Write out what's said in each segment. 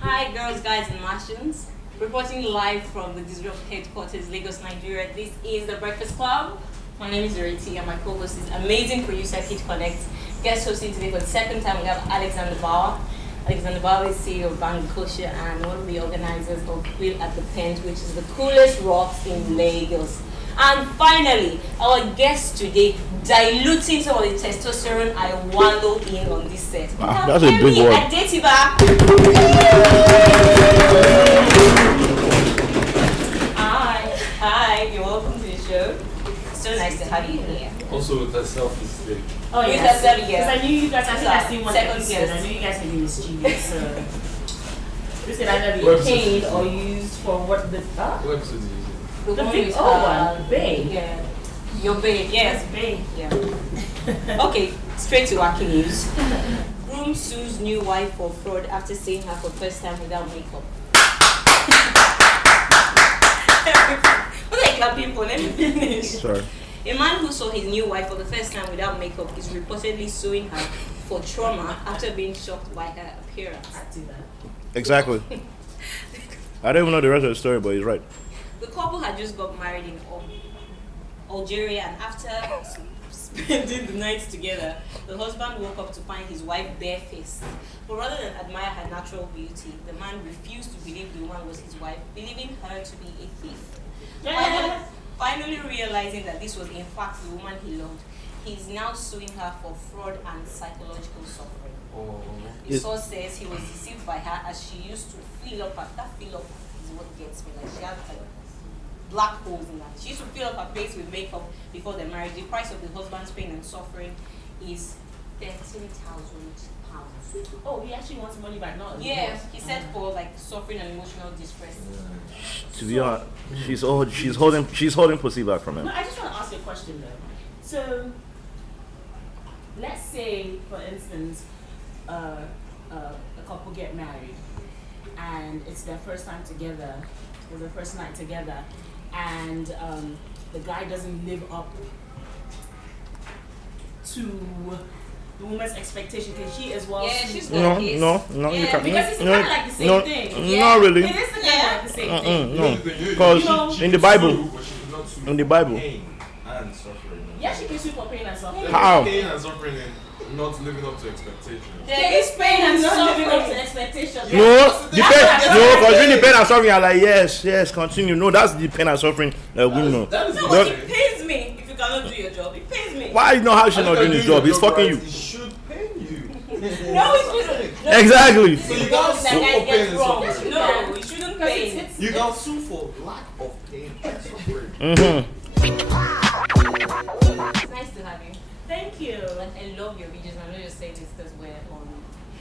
Hi girls, guys and Martians. Reporting live from the Disrupt headquarters, Lagos, Nigeria. This is The Breakfast Club. My name is Ireti and my co-host is amazing producer Kid Konnect. Guest hosting today for the second time we have Alexander Bawa. Alexander Bawa is CEO of Kosher and one of the organizers of Quill at the Pent, which is the coolest rocks in Lagos. And finally, our guest today, diluting some of the testosterone I wallow in on this set. Wow, that's a big Kemi word. Adetiba. Hi, you're welcome to the show. So nice to have you here. Also with herself is today. Oh, with herself, yeah. Because I knew you guys, I think I seen one Second episode, guest. I knew you guys had been mischievous, so... This could either be What paid episode? or used for what the... What episode did you do? The The one big with old one, babe. Yeah. Your babe, yes. Yes, babe. Yeah. Okay, straight to wacky news. Groom sues new wife for fraud after seeing her for first time without makeup. What are you clapping for? Let me finish. Sorry. A man who saw his new wife for the first time without makeup is reportedly suing her for trauma after being shocked by her appearance. I do that. Exactly. I don't even know the rest of the story, but he's right. The couple had just got married in Algeria, and after spending the night together, the husband woke up to find his wife barefaced. But rather than admire her natural beauty, the man refused to believe the woman was his wife, believing her to be a thief. Finally realizing that this was in fact the woman he loved, he is now suing her for fraud and psychological suffering. Oh. The source says he was deceived by her as she used to fill up her, that fill up is what gets me, like she had like black holes in that. She used to fill up her face with makeup before the marriage. The price of the husband's pain and suffering is £13,000. Oh, he actually wants money back, not Yeah, he said for like suffering and emotional distress. To be honest, she's holding pussy back from him. No, I just want to ask you a question though. So, let's say, for instance, a couple get married and it's their first time together, or their first night together, and the guy doesn't live up to the woman's expectation. Can she as well? Yeah, she's No, got kids. no, Yeah, you can't. because it's no, kind of like the same no, thing. Not really. It is kind of like the same thing. No, because in the Bible, in the Bible, Pain and suffering. Yeah, she can sue for pain and suffering. How? Pain and suffering and not living up to expectations. There is pain and not living up to suffering. expectations. no, the pain, no, because when the pain and suffering are like yes, continue. No, that's the pain and suffering that we know. That is No, not but But- it pays me if you cannot do your job. It pays me. Why you know how she not doing his job? He's fucking you. It should pain you. No, it shouldn't. No, Exactly. So you can't that sue guy for pain gets and wrong. suffering. No, it shouldn't pay. You can sue for lack of pain and suffering. It's nice to have you. Thank you. Like, I love your videos, and I'm not just saying this because we're on.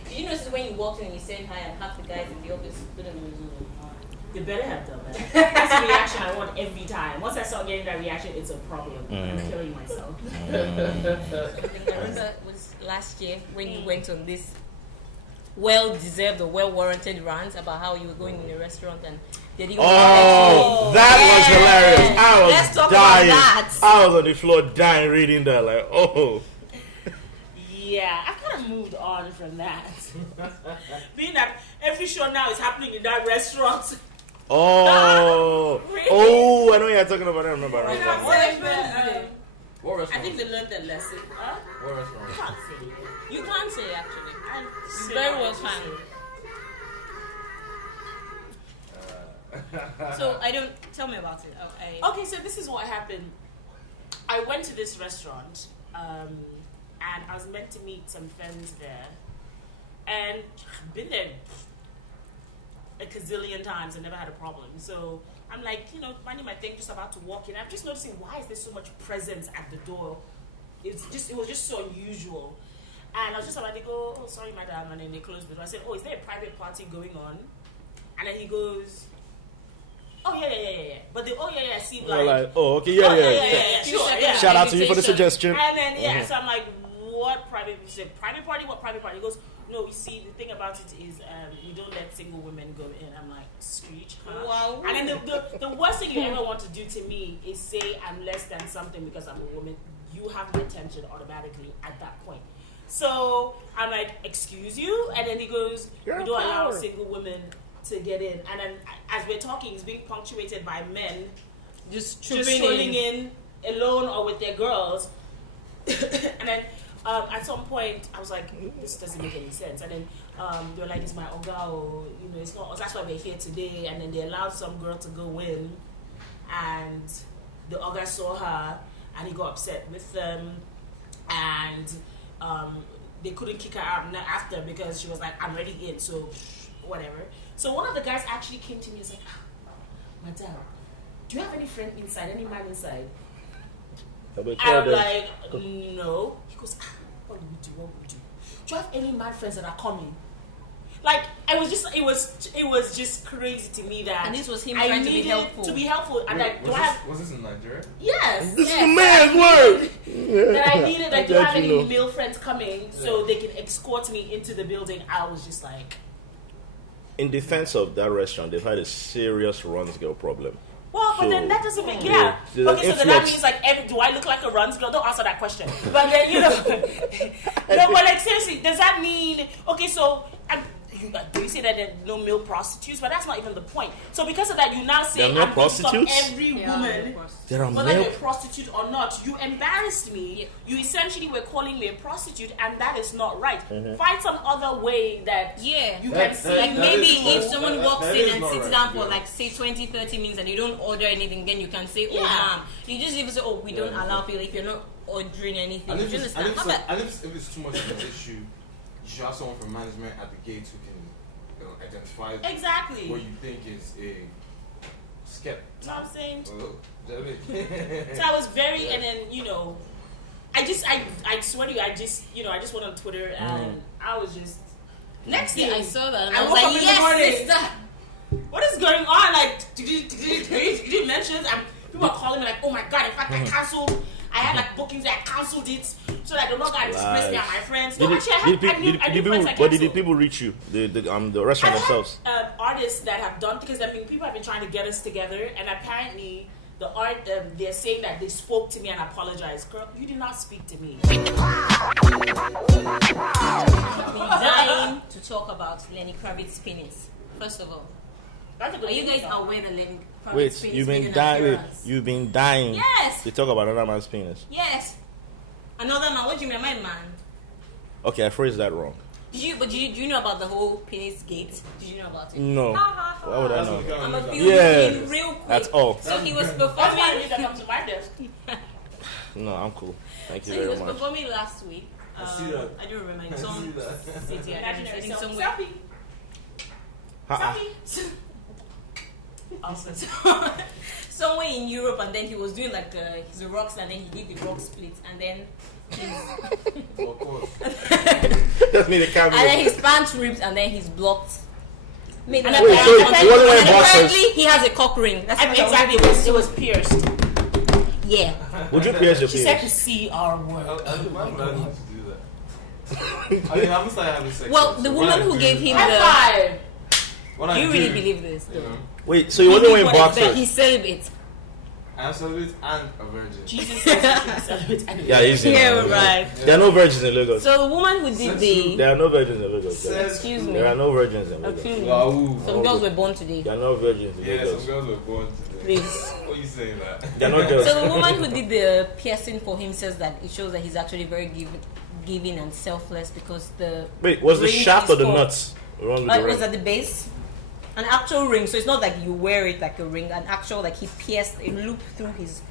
Did you notice when you walked in and you said hi and half the guys in the office couldn't even They better have done that. That's the reaction I want every time. Once I start getting that reaction, it's a problem. I'm killing myself. I remember it was last year when you went on this well-deserved or well-warranted rant about how you were going in a restaurant and they didn't Oh, that was hilarious. Let's talk dying. about that. I was on the floor dying reading that, like, oh. Yeah, I kind of moved on from that. Being that every show now is happening in that restaurant. Oh. Really? Oh, I know you're talking about it. I remember. You know I what I'm remember. saying? What I restaurant? think they learned their lesson. What restaurant? Can't say it. You can't say actually. I'm You very well can. So I don't. Tell me about it. Okay, so this is what happened. I went to this restaurant, and I was meant to meet some friends there, and I've been there a gazillion times and never had a problem. So I'm like, minding my thing, just about to walk in. I'm just noticing, why is there so much presence at the door? It was just so unusual. And I was just about to go, oh, sorry, madam, and then they closed the door. I said, oh, is there a private party going on? And then he goes, oh, yeah. But the seemed like, oh, okay, yeah. Sure, yeah. Shout out to you for the suggestion. And then, so I'm like, what private? He said, private party? What private party? He goes, no, you see, the thing about it is we don't let single women go in. I'm like, screech, huh? Wow. And then the worst thing you ever want to do to me is say I'm less than something because I'm a woman. You have my attention automatically at that point. So I'm like, excuse you? And then he goes, Girl we don't allow power. single women to get in. And then as we're talking, it's being punctuated by men Just just strolling in alone or with their girls. And then at some point, I was like, this doesn't make any sense. And then they were like, it's my Oga, or, you know, it's not, that's why we're here today. And then they allowed some girl to go in, and the Oga saw her, and he got upset with them, and they couldn't kick her out after because she was like, I'm already in, so whatever. So one of the guys actually came to me and was like, Madam, do you have any friend inside, any man inside? I'm like, no. He goes, what would we do? What would we do? Do you have any man friends that are coming? Like, it was just crazy to me that. And this was him I trying to be needed helpful. To be helpful, and Wait, like, do I have? was this in Nigeria? Yes. This is yes, the man's word. That I needed. Like, do you have any know. male friends coming so they can escort me into the building? I was just like, In defense of that restaurant, they've had a serious runs girl problem. well, but So- then that doesn't make Yeah. There's an Okay, so then that influx. means like, do I look like a runs girl? Don't answer that question. But then no, but like seriously, does that mean okay? So do you say that there are no male prostitutes? But that's not even the point. So because of that, you now say There are no I'm going to stop prostitutes? every Yeah, woman. of course. There are Whether you're male. a prostitute or not, you embarrassed me. Yeah. You essentially were calling me a prostitute, and that is not right. Mm-hmm. Find some other way that Yeah. you That- can see. that- Like that maybe is not- if someone walks that in is and not sits right, down for yeah. like say 20-30 minutes and you don't order anything, then you can say, oh Yeah. ma'am. You just even say, oh, we don't Yeah. allow people if you're not ordering anything. And Do if you it's, understand? if it's too much of an issue, you should have someone from management at the gate who can identify Exactly. what you think is a skep. You know what I'm saying? Oh, do you know what I mean? So I was very, and then I swear to you, I just went on Twitter and I was just. Next thing I saw that and I I was woke like, up in the yes, morning. sister. What is going on? Like, did you mention it? And people are calling me like, oh my god! In fact, I canceled. I had like bookings that I canceled it so that they're not gonna disgrace me and my friends. No, actually, I knew friends I But did the canceled. people reach you? The restaurant I've themselves. had artists that have done because I mean people have been trying to get us together, and apparently the art they're saying that they spoke to me and apologized. Girl, you did not speak to me. Been dying to talk about Lenny Kravitz's penis. First of all, That's a good are you thing, guys though. aware that Lenny Kravitz's Wait, penis you've made been an dying. appearance? You've been dying. Yes. To talk about another man's penis. Yes. Another man. What do you mean, my man? Okay, I phrased that wrong. Do you know about the whole penis gate? Did you know about it? No. Ha, ha, ha. Why would I That's know? what we got. I'm a few Yes. in real quick. That's all. So he was That's why I performing. need to come to my desk. No, I'm cool. Thank So you he very was much. performing last week. I see that. I don't remember in I some see that. city. I don't know, I think Imaginary somewhere. selfie. Uh-uh. Selfie. Also, somewhere in Europe, and then he was doing like his rocks, and then he did the rock split, and then Of course. Just need a camera. and then his pants ripped, and then he's blocked. Made And like Wait, that. so And he wasn't wearing and boxers? apparently he has a cock ring. That's what Exactly, it was pierced. Yeah. Would you pierce your She said to penis? see our word. Why would I need to do that? I mean, I'm starting having sex. Well, so the when I woman who do- gave him High the. five. when I Do you do, really believe this? You know, Wait, so you wasn't wearing boxers? He's celibate. I'm celibate and a virgin. Jesus says you should celebrate anyway. Yeah, easy. Yeah, man. right. There are no virgins in Lagos. So the woman who did the. There are no virgins in Lagos. Says- Excuse me. There are no virgins in Lagos. Excuse me. Wow. Some girls were born today. There are no virgins in Yeah, some Lagos. girls were born today. Please. What are you saying that? There are no girls. So the woman who did the piercing for him says that it shows that he's actually very giving and selfless because the Wait, was the ring shaft is or the for- nuts wrong with it the was ring? at the base, an actual ring. So it's not like you wear it like a ring. An actual like he pierced a loop through his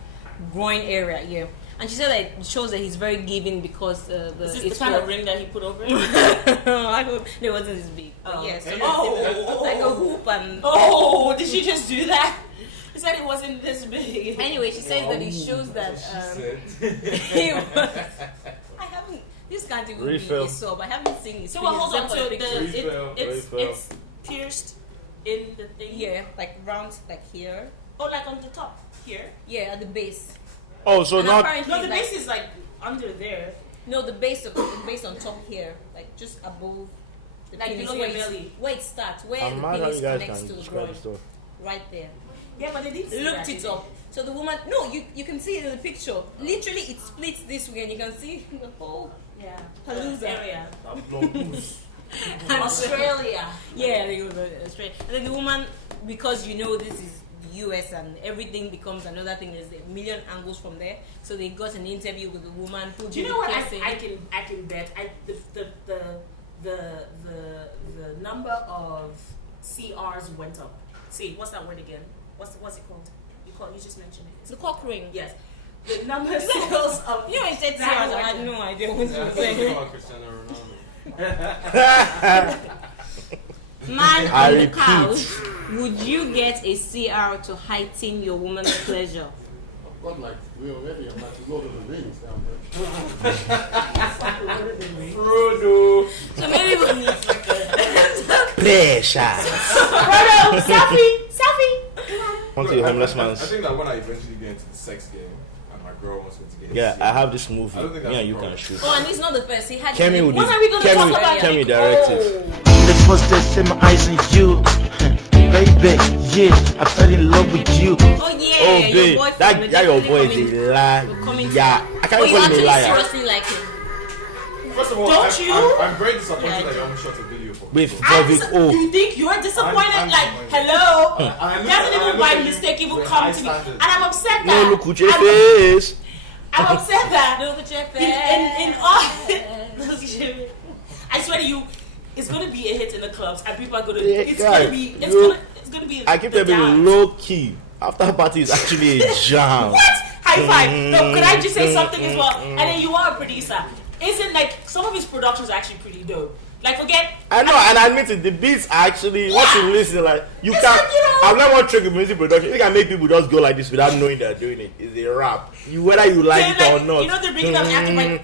groin area here. And she said that it shows that he's very giving because Is this it's the kind of for- ring that he put over it? I hope it wasn't this big. But Oh, yes, okay. like a hoop and. Oh, did she just do that? He said it wasn't this big. Anyway, she says that it shows that She he was. I haven't. This can't even Refill. be a sub. I haven't seen his. So well, hold on. except for So the picture. Refill. it's pierced in the thing. Yeah, like round, like here. Oh, like on the top here. Yeah, at the base. Oh, so And not. apparently, No, the like- base is like under there, No, the base on top here, like just above the like penis below where your it- belly. where it starts, where I'm the mad how penis you guys connects can to the describe groin, the story. right there. Yeah, but they did see Looked that, it didn't up. So the woman, no, you can see it in the picture. Literally, it splits this way, and you can see the whole Yeah. Palooza. Area. And Australia. Yeah, they go to Australia. And then the woman, because you know this is the US and everything becomes another thing. There's a million angles from there. So they got an interview with the woman who. Do you know what I can bet? The number of CRs went up. See, what's that word again? What's it called? You just mentioned it. The cock ring. Yes. The number of sales of You know, it said that CRs. I word. had no idea what Yeah, you were I think saying. about Cristiano Ronaldo. Man I on the repeat. couch, would you get a CR to heighten your woman's pleasure? I've got like we already. I'm like Lord of the Rings down there. Frodo. So maybe we need like a Pressure. Brother, selfie. Want to be a homeless I man's. think that when I eventually get into the sex game and my girl wants me to get Yeah, into I have this movie. I don't think Me that's and you a can problem. shoot. Oh, and it's not the first. He had. Kemi would What are we going to talk about? Kemi directed. This was just in my eyes and you, baby. Yeah, I fell in love with you. Oh yeah, Oh, your babe, boyfriend. that will your boy definitely is a coming liar. I Oh, can't you call him a actually liar. seriously like him. First of all, Don't you? I'm very disappointed Yeah, I that do. you haven't shot a video for me. With So- Vivic O. You think you're disappointed? I'm like, disappointed. hello? And I look Doesn't at- even I look by at you mistake even with come high to me. standards. And I'm upset No, that. look at your face. I'm upset that. Look at your face. In all. I swear to you, it's going to be a hit in the clubs and people are going to. Yeah, It's guy, going to be. It's you- going to be. I keep the telling you, dance. low key. After party is actually a jam. What? High five. No, could I just say something as well? And then you are a producer. Isn't like some of his productions are actually pretty dope. Like forget. I know, and I admit it, the beats are actually, once you listen, like, you It's can't, like, you know- I've never watched trick with music production. You can make people just go like this without knowing they're doing it. It's a rap. Whether you like it or not. You know they're bringing up acting like.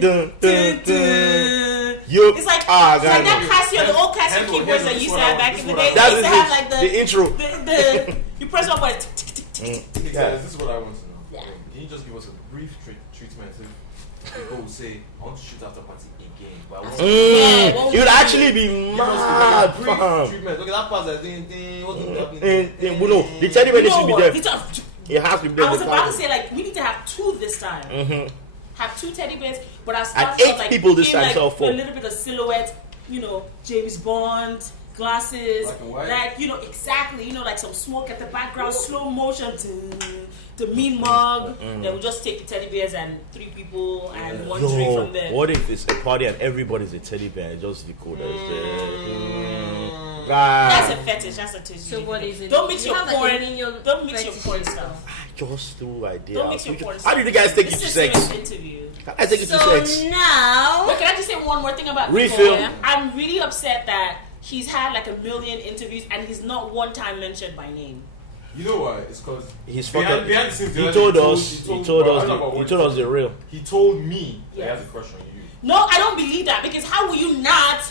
Dun, dun, dun. You, It's like guys. that Casio, the old Casio Henry, keyboards that this used is to what have I- back this in the is what day. I- They That used to have like is the intro. the you press one button. Hey, guys, this is what I want to know. Yeah. Can you just give us a brief treatment if people will say, I want to shoot after party again, but I want to Yeah, You'd actually be give mad, us a brief fam. treatment. Look at that part that's ding, what's happening? Well, no, the teddy bear You should know be what? there. It's It has to be there. I was about to say like we need to have two this time. Mm-hmm. Have two teddy bears, but I And started 8 like people this him, time, like, so 4. a little bit of silhouette, you know, James Bond glasses, Black and white. like you know exactly, you know, like some smoke at the background, slow motion, the mean mug. Then we just take the teddy bears and 3 people and 1 drink Yo, from there. what if it's a party and everybody's a teddy bear? It's just the cool that is there. That's a fetish. That's a taste. So what is it? Don't mix You your have like a porn. minion Don't mix your fetish porn and stuff. Just through idea. Don't mix your porn How did you guys take it This to is a sex? serious interview. How did I take it to So sex? now, Wait, can I just say one more thing about Refill. Nicole? I'm really upset that he's had like a million interviews and he's not one time mentioned by name. You know why? It's because He's behind fucking. the scenes, He the other told day, us. He told us the real. He told me that he Yes. has a crush on you. No, I don't believe that because how will you not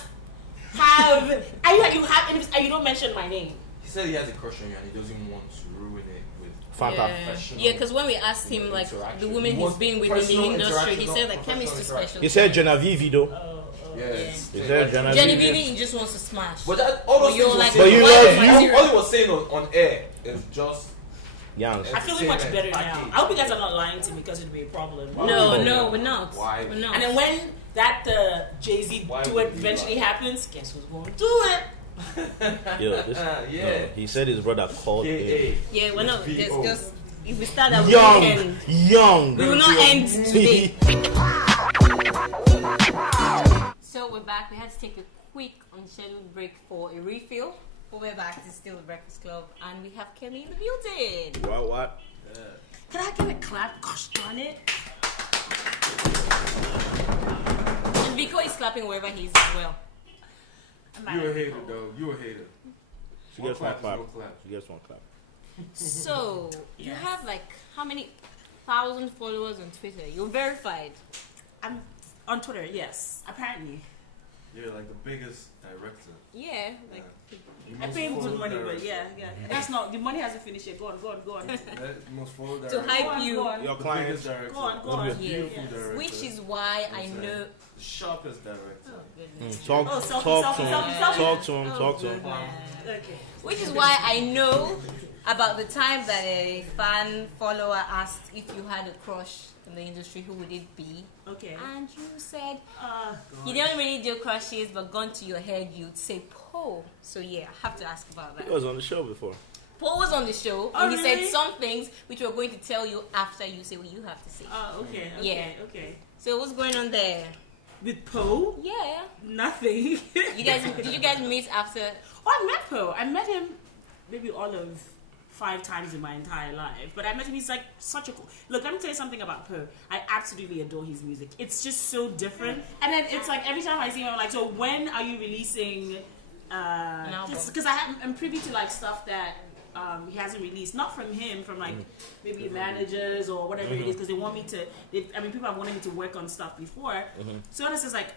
have? You have interviews and you don't mention my name? He said he has a crush on you and he doesn't want to ruin it with Fanta. yeah, because when we asked him like the women he's been with in Personal the industry, he interaction, said not like Kemi's too professional special. He said Genevieve though. Yes. He said Genevieve. Genevieve, he just wants to smash. But that, all those But you're things like, was But you saying- love why you. am I all he was saying on air is just Yans. I feel much better now. I hope you guys are not lying to me because it'd be a problem. No, we're not. Why? We're not. And then when that Jay-Z Why duet would you eventually lie? happens, guess who's going to do it? Yo, this, Yeah. no, he said his brother called him. yeah, we're not. There's VO. just if we start that, we Young, will end. young. We will not end today. So we're back. We had to take a quick unscheduled break for a refill. But we're back. This is still the Breakfast Club, and we have Kemi in the building. What? Can I give a clap? Gosh darn it. And Vico is clapping wherever he is as well. You a hater, though. You a hater. She gets one clap. No clap. She gets one clap. So you Yes. have like how many thousand followers on Twitter? You're verified. I'm on Twitter, yes. Apparently. You're like the biggest director. Yeah, like I pay him good money, but yeah. That's not, the money hasn't finished yet. Go on. Most followed to director. hype you. Your The clients. biggest director. Go on. The most Yes. beautiful director. Which is why I know the sharpest director. Oh, goodness. Talk Oh, to selfie. him. Okay. Which is why I know about the time that a fan follower asked if you had a crush in the industry, who would it be? Okay. And you said God. you don't really do crushes, but gone to your head, you'd say Poe. So yeah, I have to ask about that. He was on the show before. Poe was on the show, Oh, and he really? said some things which we're going to tell you after you say what you have to say. Okay. Okay. So what's going on there? With Poe? Yeah. Nothing. Did you guys meet after? Oh, I met Poe. I met him maybe all of 5 times in my entire life. But I met him. He's like such a cool. Look, let me tell you something about Poe. I absolutely adore his music. It's just so different. And then it's like every time I see him, I'm like, so when are you releasing? album. Because I'm privy to like stuff that he hasn't released, not from him, from like maybe managers or whatever it is, because they want me to. People have wanted me to work on stuff before. So this is like.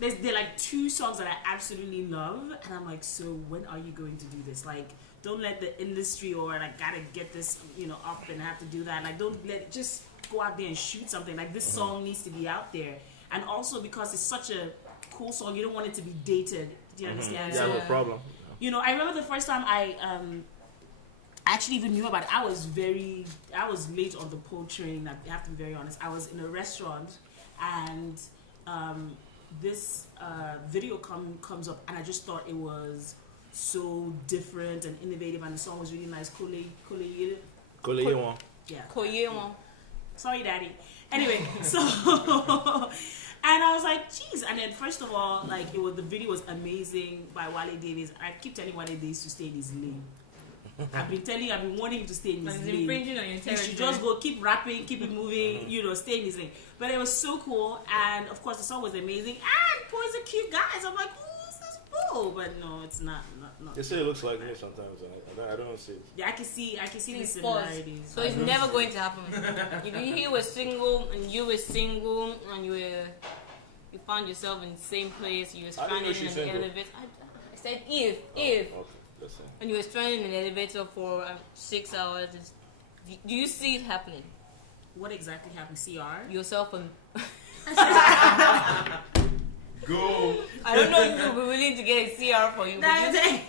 There are like 2 songs that I absolutely love, and I'm like, so when are you going to do this? Like, don't let the industry or like gotta get this, up and have to do that. Like, don't just go out there and shoot something. Like, this song needs to be out there, and also because it's such a cool song, you don't want it to be dated. Do you understand? Yeah, no problem. I remember the first time I actually even knew about it. I was late on the Poe train. I have to be very honest. I was in a restaurant, and this video comes up, and I just thought it was so different and innovative, and the song was really nice. Yeah. Koyewon. Sorry, Daddy. Anyway, so and I was like, geez. And then first of all, like the video was amazing by Wale Davis. I keep telling Wale Davis to stay in his lane. I've been wanting him to stay in his lane. Infringing on your He territory. should just go, keep rapping, keep it moving, stay in his lane. But it was so cool, and of course the song was amazing. And Poe's a cute guy, so I'm like, who's this Poe? But no, it's not. They say it looks like me sometimes. I don't see it. Yeah, I can see the Please similarities. pause. So it's never going to happen. If he was single and you were single and you found yourself in the same place, you were I didn't know stranded in she's an single. elevator. I said if. Okay, let's see. And you were stranded in an elevator for 6 hours. Do you see it happening? What exactly happened? CR? Yourself and Go. I don't know if you'll be willing to get a CR for you. but you-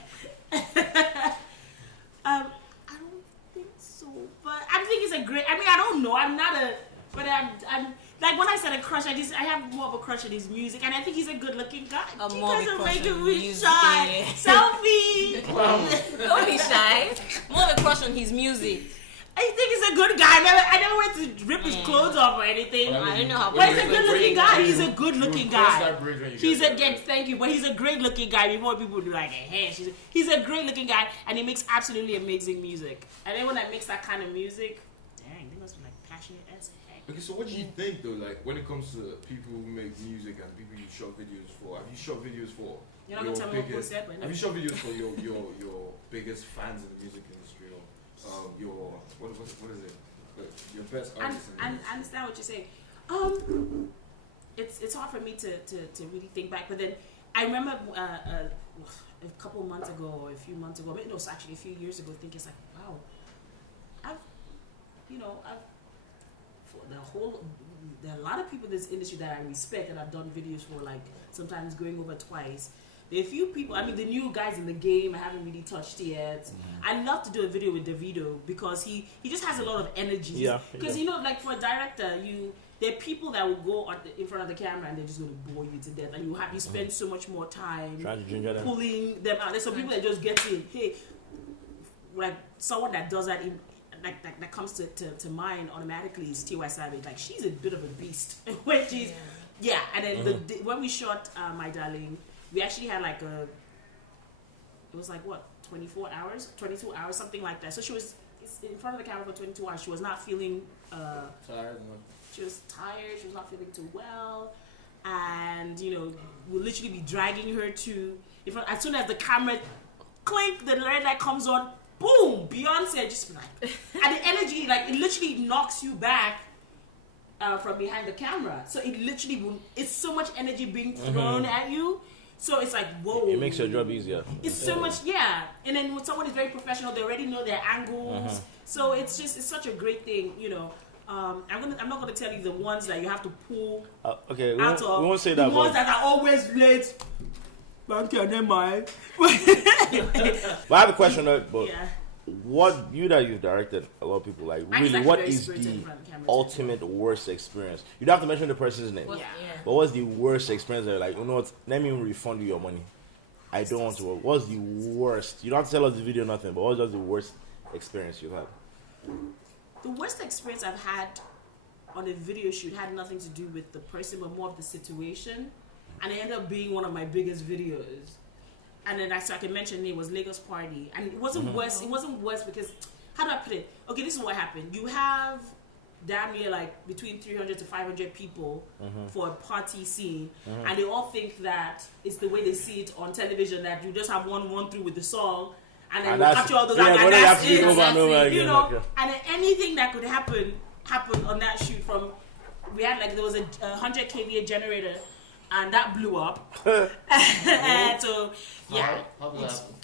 I don't think so, but I think it's a great. I mean, I don't know. I'm not a, but I'm like when I said a crush. I have more of a crush on his music, and I think he's a good-looking guy. A He more of a doesn't crush make on me music, shy. yeah. Selfie. Don't be shy. More of a crush on his music. I think he's a good guy. I never went to rip his clothes off or anything. I don't know how. But he's a good-looking guy. He's a good-looking guy. He's a get. thank you, but he's a great-looking guy. Before people do like, hey, he's a great-looking guy, and he makes absolutely amazing music. And then when I mix that kind of music, dang, they must be like passionate as heck. Okay, so what do you think though? Like when it comes to people who make music and people you shot videos for, have you shot videos for? You're not gonna tell me what Poe said, but no. Have you shot videos for your biggest fans in the music industry, or your what is it? Your best artists in the I industry? understand what you're saying. It's hard for me to really think back, but then I remember a couple months ago or a few months ago, maybe it was actually a few years ago, thinking it's like, wow, there are a lot of people in this industry that I respect and I've done videos for, like sometimes going over twice. There are a few people, I mean the new guys in the game I haven't really touched yet. I'd love to do a video with Davido because he just has a lot of energy. Yeah. Because like for a director, there are people that will go in front of the camera and they're just going to bore you to death, and you spend so much more time Trying to ginger them. pulling them out. There's some people that just get in. Hey, like someone that does that that comes to mind automatically is T.Y. Savage. Like she's a bit of a beast when she's and then when we shot My Darling, we actually had like it was like what 22 hours, something like that. So she was in front of the camera for 22 hours. She was not feeling Tired. she was tired, she was not feeling too well, and we'll literally be dragging her to in front. As soon as the camera clink, the red light comes on, boom, Beyonce just be like, and the energy, like it literally knocks you back from behind the camera. So it literally it's so much energy being thrown at you. So it's like, whoa. It makes your job easier. It's so much, and then when someone is very professional, they already know their angles. So it's such a great thing, I'm not gonna tell you the ones that you have to pull Okay, out of. we won't say the that. ones But that are always late. Thank you, never mind. I have a question. But Yeah. what you've directed a lot of people like Mine is really actually what very is spirited the in front of the camera, ultimate worst experience? You don't have to mention the person's name. Yeah. But what's the worst experience that you're like, you know what, let me refund you your money. I don't want to work. What's the worst? You don't have to tell us the video, nothing, but what's just the worst experience you've had? The worst experience I've had on a video shoot had nothing to do with the person, but more of the situation. And it ended up being one of my biggest videos. And then I can mention it was Lagos Party. And it wasn't worse. It wasn't worse because, how do I put it? Okay, this is what happened. You have damn near like between 300 to 500 people for a party scene. And they all think that it's the way they see it on television, that you just have one through with the song. And then you capture all those and that's it. You know, and then anything that could happen on that shoot. From we had like there was a 100 kVA generator, and that blew up. And so yeah, How did that happen?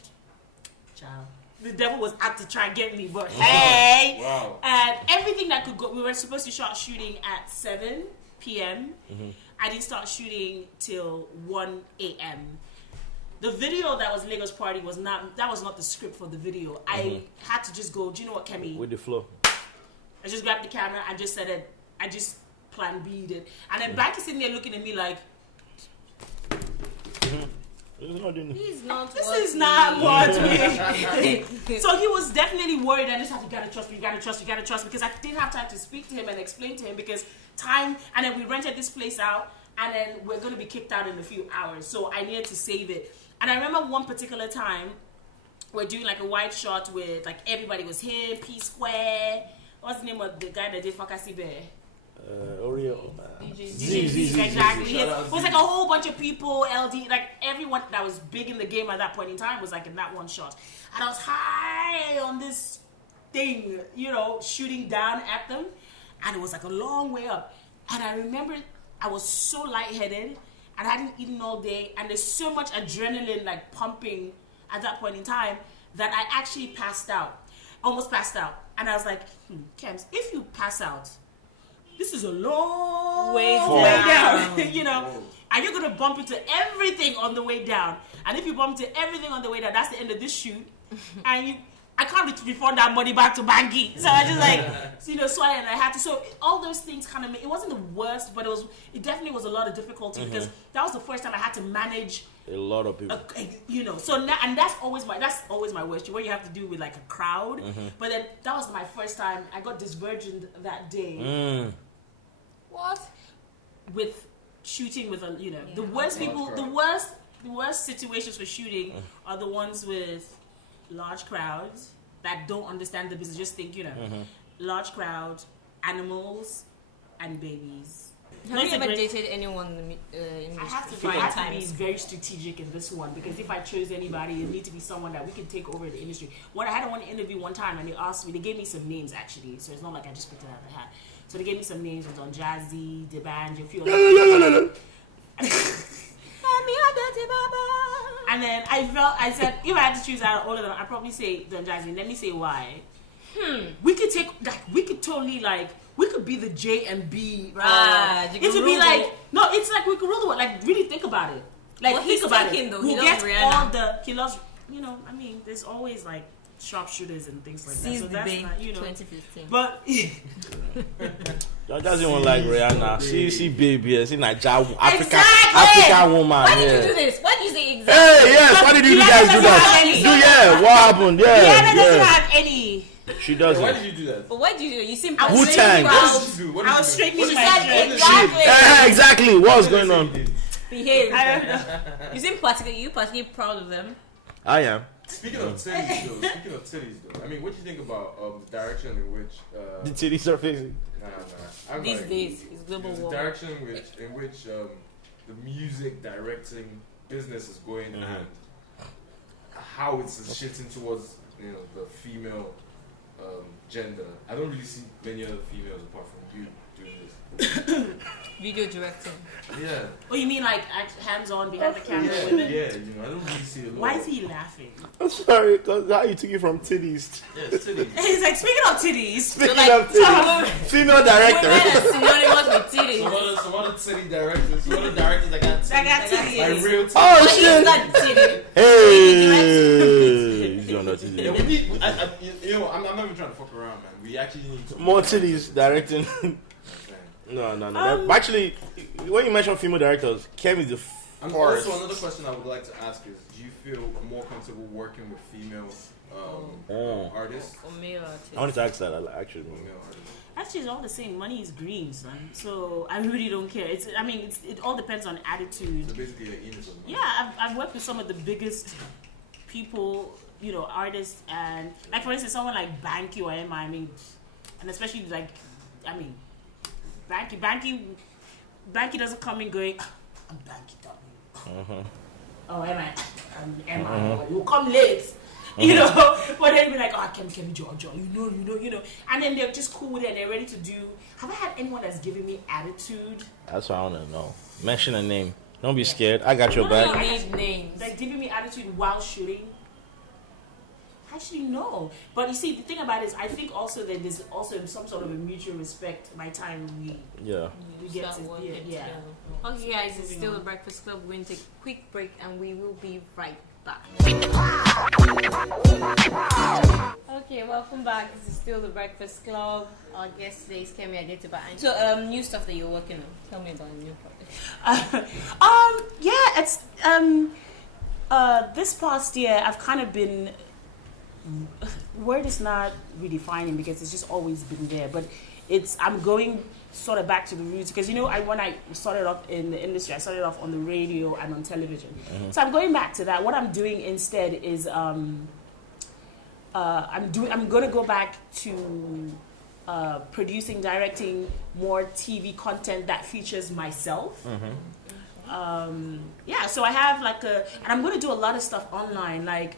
child, the devil was out to try and get me, but hey, Wow. and everything that could go. We were supposed to start shooting at 7 p.m. I didn't start shooting till 1 a.m. The video that was Lagos Party was not the script for the video. I had to just go, do you know what, Kemi? With the flow. I just grabbed the camera and just said it. I just plan B'd it. And then Banky sitting there looking at me like, He's not. this is not what we. So he was definitely worried. I just had to, you gotta trust, because I didn't have time to speak to him and explain to him because time. And then we rented this place out, and then we're gonna be kicked out in a few hours. So I needed to save it. And I remember one particular time, we're doing like a wide shot with like everybody was here, P Square. What's the name of the guy that did Fakasi Bear? Oreo. Z. Exactly. It was like a whole bunch of people, LD, like everyone that was big in the game at that point in time was like in that one shot. And I was high on this thing, you know, shooting down at them. And it was like a long way up. And I remember I was so lightheaded and I hadn't eaten all day. And there's so much adrenaline like pumping at that point in time that I actually passed out. Almost passed out. And I was like, Kems, if you pass out, this is a long way down, you know, and you're going to bump into everything on the way down. And if you bump into everything on the way down, that's the end of this shoot. And I can't refund that money back to Banky. So I just like, so I had to. So all those things kind of, it wasn't the worst, but it definitely was a lot of difficulty because that was the first time I had to manage a lot of people. So now, and that's always my worst, where you have to do with like a crowd. But then that was my first time. I got disvirgined that day. What? With shooting with the worst people, the worst situations for shooting are the ones with large crowds that don't understand the business. Just think, large crowd, animals, and babies. Have you ever dated anyone in the I have to be very strategic in this one because if I chose anybody, it need to be someone that we can take over the industry. I had one interview one time and they gave me some names actually, so it's not like I just picked it out of the hat. So they gave me some names, Don Jazzy, Debanj, a few other And then I said, if I had to choose out of all of them, I'd probably say Don Jazzy. Let me say why. We could we could be the J and B. It would be like, no, it's like we could rule the world. Like, really think about it. Like, well, think about it. Though. We'll get all he loves, there's always like sharpshooters and things like that. So that's not, 2015. But John doesn't want like Rihanna. See baby, see Nigeria, Exactly. African woman. Why did you do this? Why did you say exactly? Hey, yes. Why did you guys do that? What happened? Rihanna doesn't have any. She doesn't. Why did you do that? But why did you do it? You seem Wu-Tang. What did you do? I was straightening my said dress. exactly. What's going on? Behave. I don't know. You seem particularly proud of them. I am. Speaking of titties, though, I mean, what do you think about the direction in which The titties are facing. Nah. These days, it's global the war. direction in which the music directing business is going and how it's shifting towards the female gender. I don't really see many other females apart from you doing this. Video directing. Yeah. Oh, you mean like hands-on behind the camera Yeah, with it? yeah, you know, I don't really see a lot. Why is he laughing? I'm sorry, because how you took it from titties. Yeah, it's titties. He's like, speaking of titties. Speaking like, of titties, female Women director. are synonymous with titties. So what are titty directors? So what are directors that got titties? I got Like titties. Like real titties? Oh But he's shit! not titty. Hey, you don't know Yeah, titties. we need, you know, I'm not even trying to fuck around, man. We actually need to More titties directing. No. Actually, when you mention female directors, Kemi is the And first. also another question I would like to ask is: do you feel more comfortable working with female artists? Or male artist. I wanted to ask that actually. Or male artists? Actually, it's all the same. Money is green, son. So I really don't care. It all depends on attitude. So basically, you're in it for money. Yeah, I've worked with some of the biggest people, you know, artists, and like for instance, someone like Banky or Emma. I mean, and especially like, I mean, Banky doesn't come in going, I'm Banky, darling. Oh, Emma, I'm Emma. You'll come late. You know, but then be like, oh, Kemi, Georgia, you know, and then they're just cool with it and they're ready to do. Have I had anyone that's given me attitude? That's what I want to know. Mention a name. Don't be scared. I got your You back. need names. Like giving me attitude while shooting? Actually, no. But you see, the thing about it is, I think also that there's also some sort of a mutual respect by time we get Start to working yeah. together. Okay, guys, it's still the Breakfast Club. We're going to take a quick break and we will be right back. Okay, welcome back. This is still the Breakfast Club. Our guest today is Kemi Adetiba. So, new stuff that you're working on. Tell me about the new project. Yeah, it's this past year I've kind of been. Word is not redefining because it's just always been there, but I'm going sort of back to the roots because when I started off in the industry, I started off on the radio and on television. So I'm going back to that. What I'm doing instead is I'm going to go back to producing, directing more TV content that features myself. Yeah, so I have and I'm going to do a lot of stuff online. Like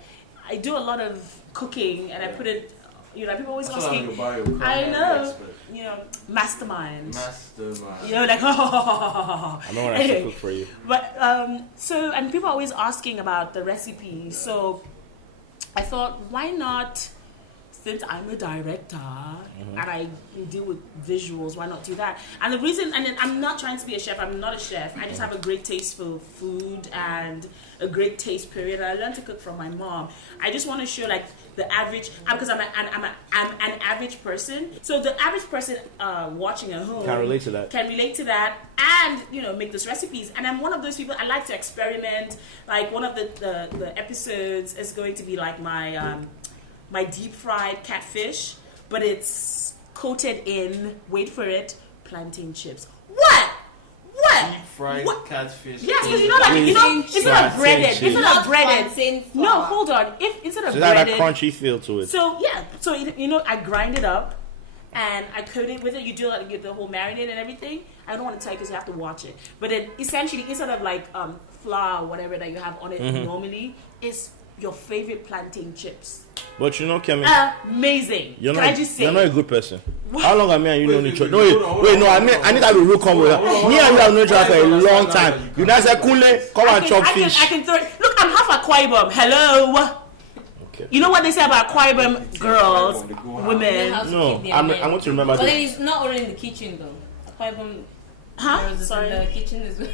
I do a lot of cooking and I put it. People always asking. I know. Mastermind. Like I know what I should cook for you. But and people are always asking about the recipes. So I thought, why not? Since I'm a director and I deal with visuals, why not do that? And the reason, and I'm not trying to be a chef. I'm not a chef. I just have a great taste for food and a great taste period. I learned to cook from my mom. I just want to show the average, because I'm an average person. So the average person watching at home Can relate to that. And make those recipes. And I'm one of those people. I like to experiment. Like one of the episodes is going to be like my deep fried catfish, but it's coated in, wait for it, plantain chips. What? Deep fried catfish. Yes, because instead of breaded. No, hold on. Instead of So breaded, that crunchy feel to it. So yeah, I grind it up and I coat it with it. You do get the whole marinade and everything. I don't want to tell you because you have to watch it. But then essentially, instead of flour or whatever that you have on it normally, it's your favorite plantain chips. But Kemi, amazing. You're Can I just say? You're not a good person. How long have me and you known each other? I need to have a real combo. Me and you have known each other for a long time. You now say, Kule, come and chop fish. I can throw it. Look, I'm half Akwa Ibom. Hello. Okay. You know what they say about Akwa Ibom girls, women? No, I'm going to remember But this. then it's not only in the kitchen though. Akwa Ibom girls is Sorry. in the kitchen as well.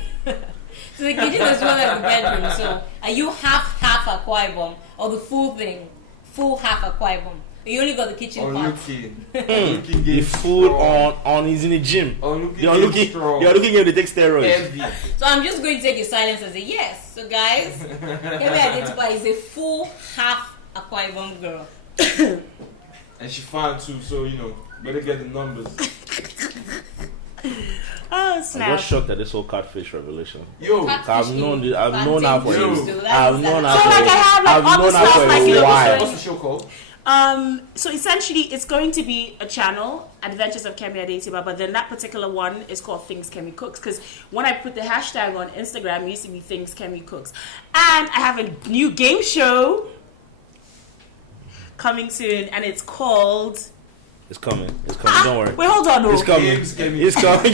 So the kitchen as well as the bedroom. So are you half Akwa Ibom or the full thing? Full half Akwa Ibom. You only got the kitchen part. The food on is in the gym. You're looking at the take steroids. So I'm just going to take your silence as a yes. So guys, Kemi Adetiba is a full half Akwa Ibom girl. And she fine too, so better get the numbers. Oh I'm snap! just shocked at this whole catfish revelation. Yo, I've known her for I've known her So like I have like all the stuff for like a while. what's the show called? So essentially, it's going to be a channel, Adventures of Kemi Adetiba, but then that particular one is called Things Kemi Cooks, because when I put the hashtag on Instagram, it used to be Things Kemi Cooks. And I have a new game show coming soon, and it's called It's coming. Don't worry. Wait, hold on. No. It's coming. Games, Kemi. It's coming.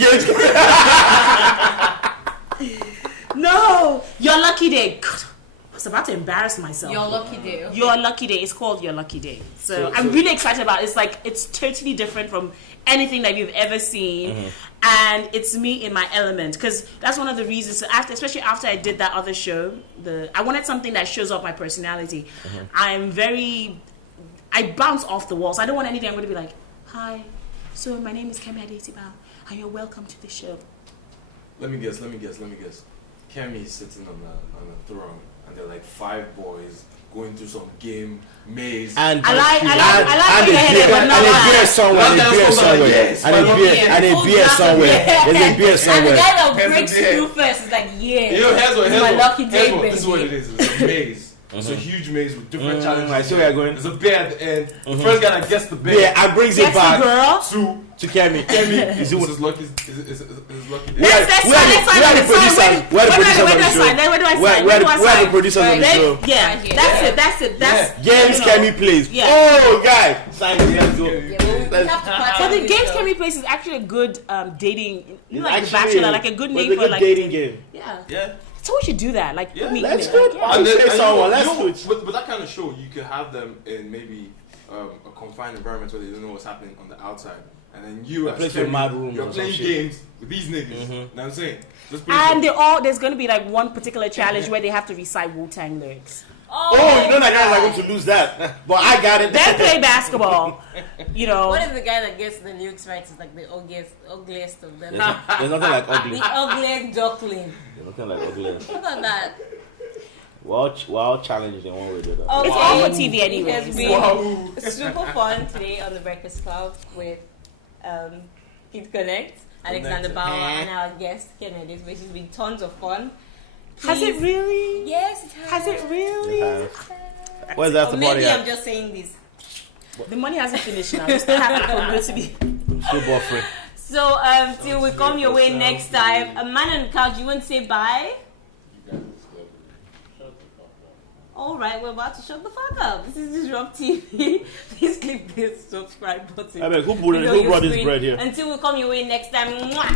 No, your lucky day. God, I was about to embarrass myself. Your lucky day. Okay. Your lucky day. It's called Your Lucky Day. So I'm really excited about it. It's like, it's totally different from anything that you've ever seen. And it's me in my element. Because that's one of the reasons, especially after I did that other show, I wanted something that shows off my personality. I bounce off the walls. I don't want anything. I'm going to be like, hi, so my name is Kemi Adetiba, and you're welcome to the show. Let me guess. Kemi is sitting on a throne, and there are like 5 boys going through some game maze. And I like a beer somewhere. And a beer somewhere. There's a beer And the somewhere. guy that breaks through first is like, Here's my lucky day, baby. This is what it is. It's a maze. It's a huge maze with different challenges. I see where you're going. There's a bear at the end. The first guy that gets the bear. Yeah, and brings it back to Kemi. Is his lucky day. Where the producers on the show? Yeah, that's it. Games Kemi plays. Yeah. Oh, guy. Sign it. Let's go. So the Games Kemi plays is actually a good dating, like The Actually, Bachelor, like a good name it's a for good like dating game. Yeah. So we should do that. Like, put me in Let's it. do it. Yeah. I'll say someone. Let's do it. But that kind of show, you could have them in maybe a confined environment where they don't know what's happening on the outside. And then you play some mad rooms you're or some playing shit. games with these niggas. You know what I'm saying? And there's going to be like one particular challenge where they have to recite Wu-Tang lyrics. Oh, you know that guys are going to lose that. But I got it. Then play basketball. You know. What if the guy that gets the lyrics right is like the ugliest of them? There's nothing like ugly. The ugliest duckling. There's nothing like ugly. Look at that. Well challenged in one way or the other. Okay. It's all for TV It anyway. has been super fun today on the Breakfast Club with Kid Konnect, Alexander Bawa, and our guest Kemi Adetiba. It's been tons of fun. Has it really? Yes, it has. Has it really? Where's that Or the maybe party I'm at? just saying this. The money hasn't finished now. You still have to go to be. Still buffering. So till we come your way next time, a man on the couch, you want to say bye? Alright, we're about to shut the fuck up. This is DZRPTtv. Please click the subscribe button. I mean, who brought this bread here? Until we come your way next time. Mwah.